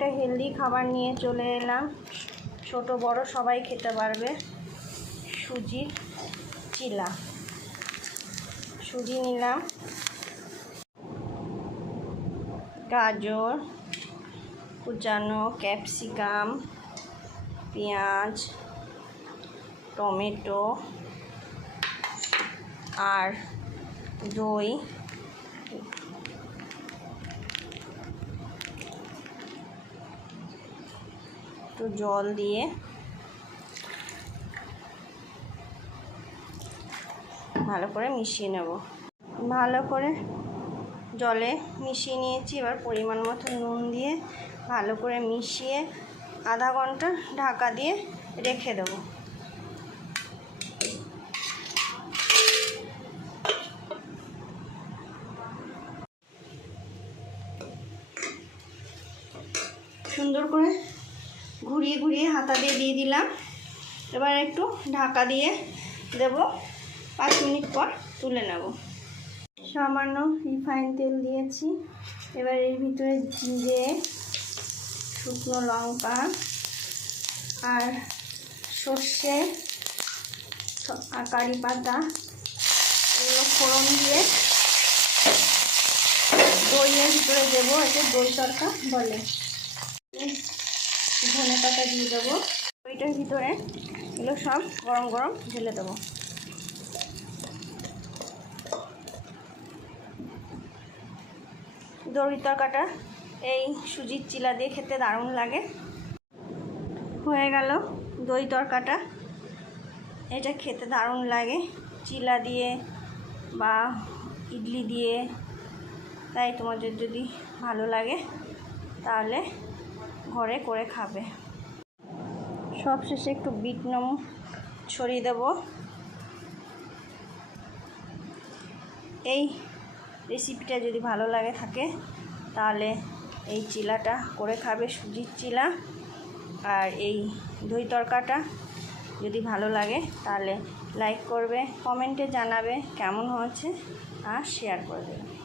একটা হেলদি খাবার নিয়ে চলে এলাম, ছোট বড় সবাই খেতে পারবে। সুজির চিলা। সুজি নিলাম, গাজর কুচানো, ক্যাপসিকাম, পেঁয়াজ, টমেটো আর দই। একটু জল দিয়ে ভালো করে মিশিয়ে নেব। ভালো করে জলে মিশিয়ে নিয়েছি। এবার পরিমাণ মতো নুন দিয়ে ভালো করে মিশিয়ে আধা ঘন্টা ঢাকা দিয়ে রেখে দেব। সুন্দর করে ঘুরিয়ে ঘুরিয়ে হাতা দিয়ে দিয়ে দিলাম। এবার একটু ঢাকা দিয়ে দেব, 5 মিনিট পর তুলে নেব। সামান্য রিফাইন তেল দিয়েছি। এবার এর ভিতরে জিরে, শুকনো লঙ্কা আর সর্ষে আর কারি পাতা এগুলো ফোড়ন দিয়ে দইয়ের ভিতরে দেবো। একে দই তড়কা বলে। ধনে পাতা দিয়ে দেবো। দইটার ভিতরে এগুলো সব গরম গরম ঢেলে দেবো। দই তড়কাটা এই সুজির চিলা দিয়ে খেতে দারুণ লাগে। হয়ে গেল দই তড়কাটা। এটা খেতে দারুণ লাগে চিলা দিয়ে বা ইডলি দিয়ে। তাই তোমাদের যদি ভালো লাগে তাহলে ঘরে করে খাবে। সবশেষে একটু বিট নুন ছড়িয়ে দেব। এই রেসিপিটা যদি ভালো লাগে থাকে তাহলে এই চিলাটা করে খাবে, সুজির চিলা। আর এই দই তড়কাটা যদি ভালো লাগে তাহলে লাইক করবে, কমেন্টে জানাবে কেমন হয়েছে আর শেয়ার করে দেবে।